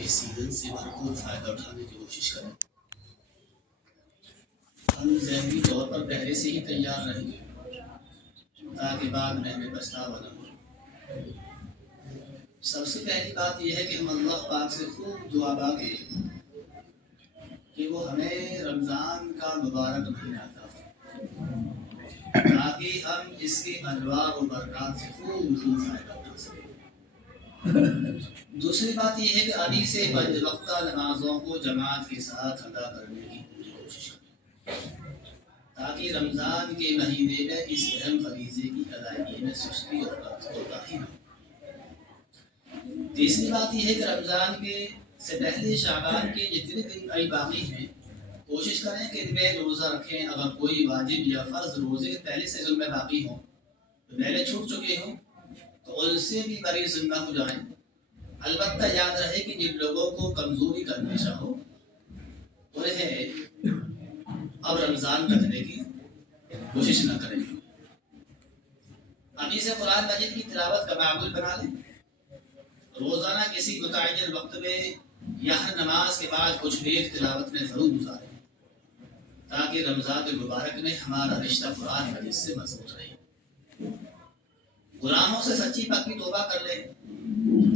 اس season سے بھرپور فائدہ اٹھانے کی کوشش کریں۔ ہم ذہنی طور پر پہلے سے ہی تیار رہیں گے تاکہ بعد میں ہمیں پچھتاوا نہ ہو۔ سب سے پہلی بات یہ ہے کہ ہم اللہ پاک سے خوب دعا مانگیں کہ وہ ہمیں رمضان کا مبارک مہینہ عطا فرمائے تاکہ ہم اس کے انوار و برکات سے خوب فائدہ اٹھا سکیں۔ دوسری بات یہ ہے کہ ابھی سے 5 وقتہ نمازوں کو جماعت کے ساتھ ادا کرنے کی پوری کوشش کریں تاکہ رمضان کے مہینے میں اس اہم فریضے کی ادائیگی میں سستی اور کوتاہی نہ ہو۔ تیسری بات یہ ہے کہ رمضان کے سے پہلے شعبان کے جتنے دن ابھی باقی ہیں کوشش کریں کہ ان میں روزہ رکھیں۔ اگر کوئی واجب یا فرض روزے پہلے سے ذمہ باقی ہوں پہلے چھوٹ چکے ہوں تو ان سے بھی بری ذمہ ہو جائیں۔ البتہ یاد رہے کہ جن لوگوں کو کمزوری کا اندیشہ ہو انہیں اب رمضان رکھنے کی کوشش نہ کریں۔ ابھی سے قرآن مجید کی تلاوت کا معمول بنا لیں۔ روزانہ کسی متعین وقت میں یا ہر نماز کے بعد کچھ دیر تلاوت میں ضرور گزاریں تاکہ رمضان المبارک میں ہمارا رشتہ قرآن مجید سے مضبوط رہے۔ گناہوں سے سچی پکی توبہ کر لیں۔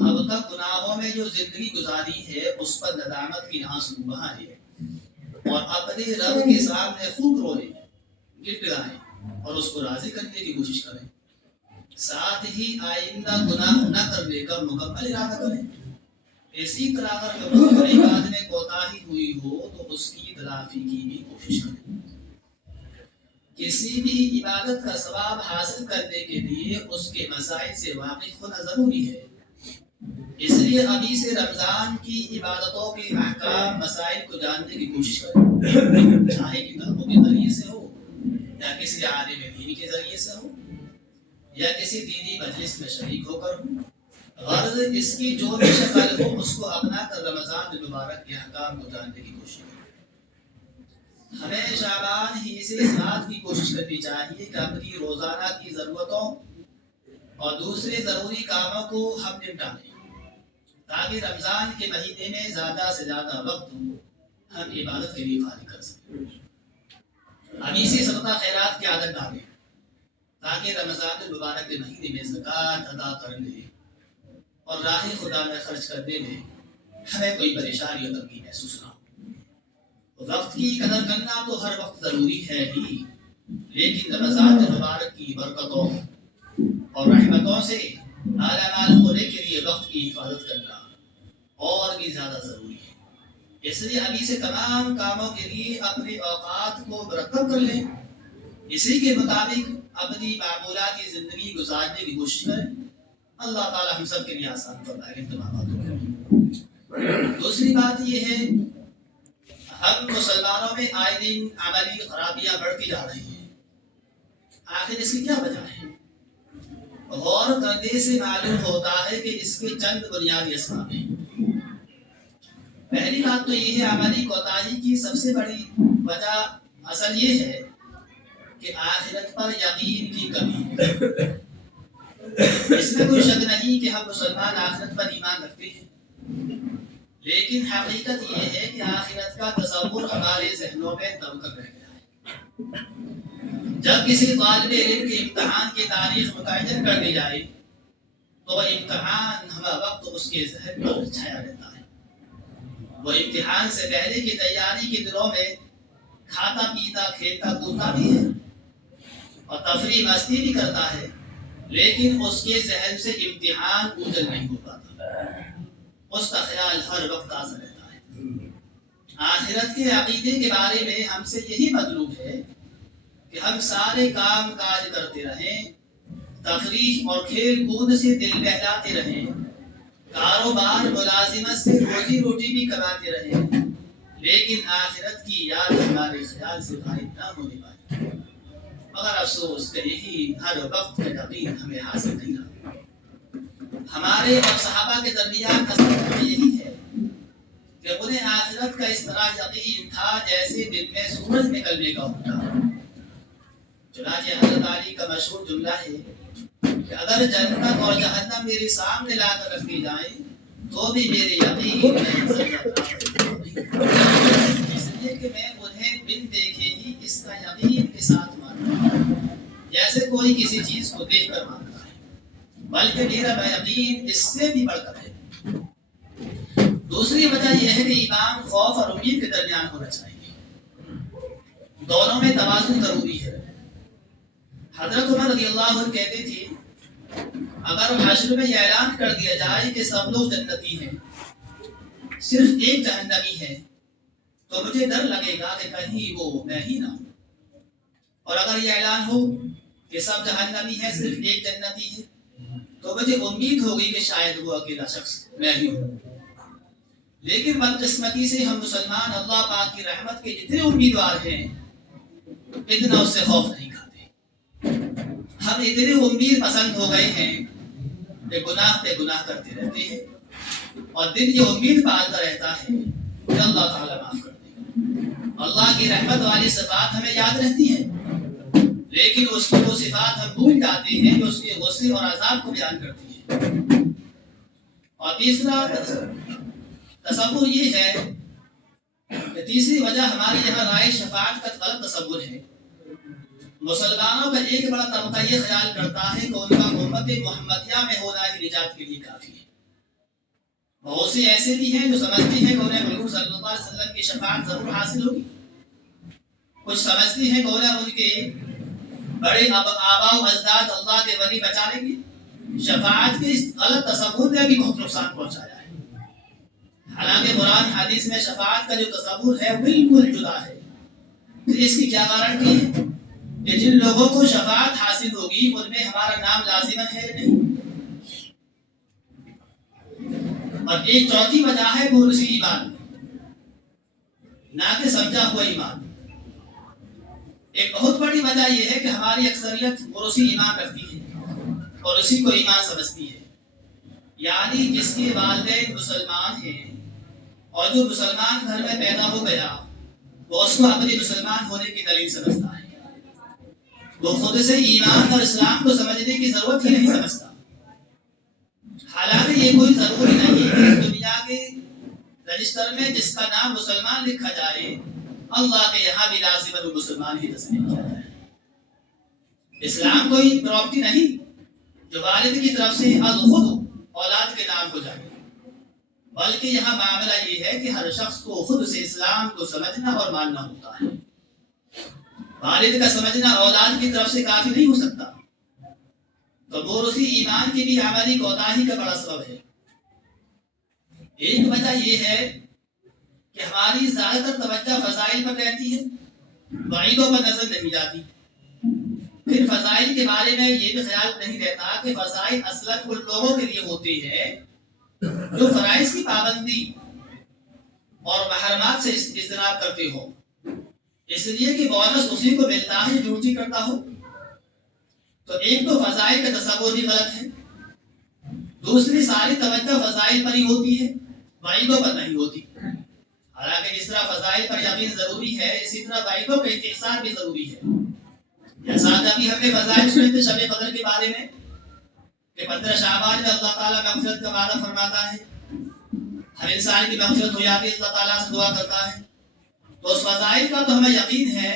اب تک گناہوں میں جو زندگی گزاری ہے اس پر ندامت کی آنسو بہائیں اور اپنے رب کے سامنے خوب روئیں، گڑ گڑائیں اور اس کو راضی کرنے کی کوشش کریں۔ ساتھ ہی آئندہ گناہ نہ کرنے کا مکمل ارادہ کریں۔ اسی طرح اگر حقوق عباد میں کوتاہی ہوئی ہو تو اس کی تلافی کی بھی کوشش کریں۔ کسی بھی عبادت کا ثواب حاصل کرنے کے لیے اس کے مسائل سے واقف ہونا ضروری ہے۔ اس لیے ابھی سے رمضان کی عبادتوں کے احکام مسائل کو جاننے کی کوشش کریں، چاہے کتابوں کے ذریعے سے ہو یا کسی عالم دین کے ذریعے سے ہو یا کسی دینی مجلس میں شریک ہو کر ہو۔ غرض اس کی جو بھی شکل ہو اس کو اپنا کر رمضان المبارک کے احکام کو جاننے کی کوشش کریں۔ ہمیں شعبان ہی سے اس بات کی کوشش کرنی چاہیے کہ اپنی روزانہ کی ضرورتوں اور دوسرے ضروری کاموں کو ہم نمٹا لیں تاکہ رمضان کے مہینے میں زیادہ سے زیادہ وقت ہم عبادت کے لیے فارغ کر سکیں۔ ابھی سے صدقہ خیرات کی عادت ڈالیں تاکہ رمضان المبارک کے مہینے میں زکوٰۃ ادا کرنے اور راہ خدا میں خرچ کرنے میں ہمیں کوئی پریشانی اور تنگی محسوس نہ ہو۔ وقت کی قدر کرنا تو ہر وقت ضروری ہے ہی، لیکن رمضان المبارک کی برکتوں اور رحمتوں سے اعلیٰ مال ہونے کے لیے وقت کی حفاظت کرنا اور بھی زیادہ ضروری ہے۔ اس لیے ابھی سے تمام کاموں کے لیے اپنے اوقات کو مرتب کر لیں، اسی کے مطابق اپنی معمولاتی زندگی گزارنے کی کوشش کریں۔ اللہ تعالی ہم سب کے لیے آسان فرمائے انتظامات کو۔ دوسری بات یہ ہے ہم مسلمانوں میں آئے دن عملی خرابیاں بڑھتی جا رہی ہیں، آخر اس کی کیا وجہ ہے؟ غور کرنے سے معلوم ہوتا ہے کہ اس کے چند بنیادی اسباب ہیں۔ پہلی بات تو یہ ہے عملی کوتاہی کی سب سے بڑی وجہ اصل یہ ہے کہ آخرت پر یقین کی کمی ہے۔ اس میں کوئی شک نہیں کہ ہم مسلمان آخرت پر ایمان رکھتے ہیں، لیکن حقیقت یہ ہے کہ آخرت کا تصور ہمارے ذہنوں میں دب کر رہ گیا ہے۔ جب کسی طالب علم کے امتحان کی تاریخ متعین کر دی جائے تو وہ امتحان ہمہ وقت اس کے ذہن پر چھایا رہتا ہے۔ وہ امتحان سے پہلے کی تیاری کے دنوں میں کھاتا پیتا کھیلتا کودتا بھی ہے اور تفریح مستی بھی کرتا ہے، لیکن اس کے ذہن سے امتحان اوجھل نہیں ہو پاتا۔ اس کا خیال ہر وقت تازہ رہتا ہے۔ آخرت کے عقیدے کے بارے میں ہم سے یہی مطلوب ہے کہ ہم سارے کام کاج کرتے رہیں، تفریح اور کھیل کود سے دل بہلاتے رہیں، کاروبار ملازمت سے روزی روٹی بھی کماتے رہیں، لیکن آخرت کی یاد ہمارے خیال سے غائب نہ ہونے پائے۔ مگر افسوس کہ یہی ہر وقت کا یقین ہمیں حاصل نہیں رہا۔ ہمارے اور صحابہ کے درمیان اصل یہی ہے کہ انہیں آخرت کا اس طرح یقین تھا جیسے دن میں سورج نکلنے کا ہوتا۔ چنانچہ حضرت علی کا مشہور جملہ ہے کہ اگر جنت اور جہنم میرے سامنے لا کر رکھ دی جائیں تو بھی میرے یقین اس لیے کہ میں انہیں بن دیکھے ہی اس کا یقین کے ساتھ مانتا ہوں، جیسے کوئی کسی چیز کو دیکھ کر مانتا ہے، بلکہ میرا یقین اس سے بھی بڑھ کر ہے۔ دوسری وجہ یہ ہے کہ ایمان خوف اور امید کے درمیان ہونا چاہیے، دونوں میں توازن ضروری ہے۔ حضرت عمر رضی اللہ عنہ کہتے تھے اگر حشر میں یہ اعلان کر دیا جائے کہ سب لوگ جنتی ہیں، صرف ایک جہنمی ہے، تو مجھے ڈر لگے گا کہ کہیں وہ میں ہی نہ ہوں، اور اگر یہ اعلان ہو کہ سب جہنمی ہے صرف ایک جنتی ہے، تو مجھے امید ہوگی کہ شاید وہ اکیلا شخص میں ہی ہوں۔ لیکن بدقسمتی سے ہم مسلمان اللہ پاک کی رحمت کے جتنے امیدوار ہیں اتنا اس سے خوف نہیں کھاتے۔ ہم اتنے امید پسند ہو گئے ہیں کہ گناہ پہ گناہ کرتے رہتے ہیں، اور دل یہ امید پالتا رہتا ہے کہ اللہ تعالیٰ معاف کر دے گا۔ اللہ کی رحمت والی صفات ہمیں یاد رہتی ہیں، لیکن اس کی وہ صفات ہم بھول جاتے ہیں جو اس کے غصے اور عذاب کو بیان کرتی ہے۔ اور تیسرا تصور یہ ہے کہ تیسری وجہ ہمارے یہاں رائے شفاعت کا غلط تصور ہے۔ مسلمانوں کا ایک بڑا طبقہ یہ خیال کرتا ہے کہ ان کا امت محمدیہ میں ہونا ہی نجات کے لیے کافی ہے۔ بہت سے ایسے بھی ہیں جو سمجھتے ہیں کہ انہیں حضور صلی اللہ علیہ وسلم کی شفاعت ضرور حاصل ہوگی، کچھ سمجھتے ہیں کہ انہیں ان کے بڑے آباء و اجداد اللہ کے ولی بچا لیں گے۔ شفاعت کے اس غلط تصور نے بھی بہت نقصان پہنچایا ہے۔ حالانکہ قرآن حدیث میں شفاعت کا جو تصور ہے بالکل جدا ہے۔ اس کی کیا گارنٹی ہے کہ جن لوگوں کو شفاعت حاصل ہوگی ان میں ہمارا نام لازماً ہے نہیں؟ اور ایک چوتھی وجہ ہے موروثی ایمان، نہ کہ سمجھا ہوا ایمان۔ ایک بہت بڑی وجہ یہ ہے کہ ہماری اکثریت موروثی ایمان رکھتی ہے اور اسی کو ایمان سمجھتی ہے، یعنی جس کے والدین مسلمان ہیں اور جو مسلمان گھر میں پیدا ہو گیا وہ اس کو اپنے مسلمان ہونے کی دلیل سمجھتا ہے، وہ خود سے ایمان اور اسلام کو سمجھنے کی ضرورت ہی نہیں سمجھتا۔ حالانکہ یہ کوئی ضروری نہیں کہ اس دنیا کے رجسٹر میں جس کا نام مسلمان لکھا جائے اللہ کے یہاں بھی لازماً وہ مسلمان ہی تسلیم کیا جائے۔ اسلام کوئی پراپرٹی نہیں جو والد کی طرف سے خود اولاد کے نام ہو جائے، بلکہ یہاں معاملہ یہ ہے کہ ہر شخص کو خود سے اسلام کو سمجھنا اور ماننا ہوتا ہے۔ والد کا سمجھنا اولاد کی طرف سے کافی نہیں ہو سکتا، تو موروثی ایمان کی بھی عملی کوتاہی کا بڑا سبب ہے۔ ایک وجہ یہ ہے کہ ہماری زیادہ تر توجہ فضائل پر رہتی ہے، وعیدوں پر نظر نہیں جاتی۔ پھر فضائل کے بارے میں یہ بھی خیال نہیں رہتا کہ فضائل اصلاً ان لوگوں کے لیے ہوتی ہے جو فرائض کی پابندی اور محرمات سے اجتناب کرتے ہو، اس لیے کہ بونس اسی کو ملتا ہے جو ڈیوٹی کرتا ہو۔ تو ایک تو فضائل کا تصور بھی غلط ہے، دوسری ساری توجہ فضائل پر ہی ہوتی ہے، وعیدوں پر نہیں ہوتی۔ حالانکہ جس طرح فضائل پر یقین ضروری ہے اسی طرح وعیدوں کا استحسان بھی ضروری ہے۔ جیسا ابھی ہم نے فضائل سنے تھے شب قدر کے بارے میں کہ 15 شعبان میں اللہ تعالیٰ مغفرت کا وعدہ فرماتا ہے، ہر انسان کی مغفرت ہو جاتی ہے، اللہ تعالیٰ سے دعا کرتا ہے۔ تو اس فضائل کا تو ہمیں یقین ہے،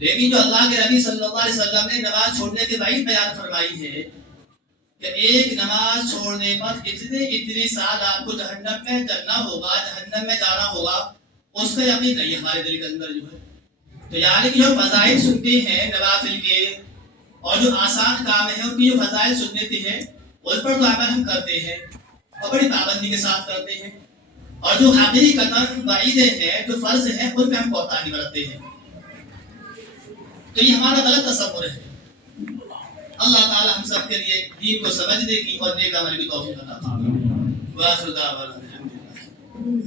لیکن جو اللہ کے نبی صلی اللہ علیہ وسلم نے نماز چھوڑنے کے وعید بیان فرمائی ہے کہ ایک نماز چھوڑنے پر اتنے سال آپ کو جہنم میں چلنا ہوگا، جہنم میں جانا ہوگا، اس کا یقین نہیں ہمارے دل کے اندر جو ہے۔ تو یعنی کہ جو فضائل سنتے ہیں نوافل کے اور جو آسان کام ہے ان کی جو فضائل سنتے ہیں ان پر تو عمل ہم کرتے ہیں اور بڑی پابندی کے ساتھ کرتے ہیں، اور جو حقیقتاً وعیدیں ہیں جو فرض ہیں ان پہ ہم کوتاہی برتتے ہیں۔ تو یہ ہمارا غلط تصور ہے۔ اللہ تعالی ہم سب کے لیے دین کو سمجھنے کی اور نیک عمل کی توفیق عطا فرمائے۔ وآخر دعوانا الحمدللہ۔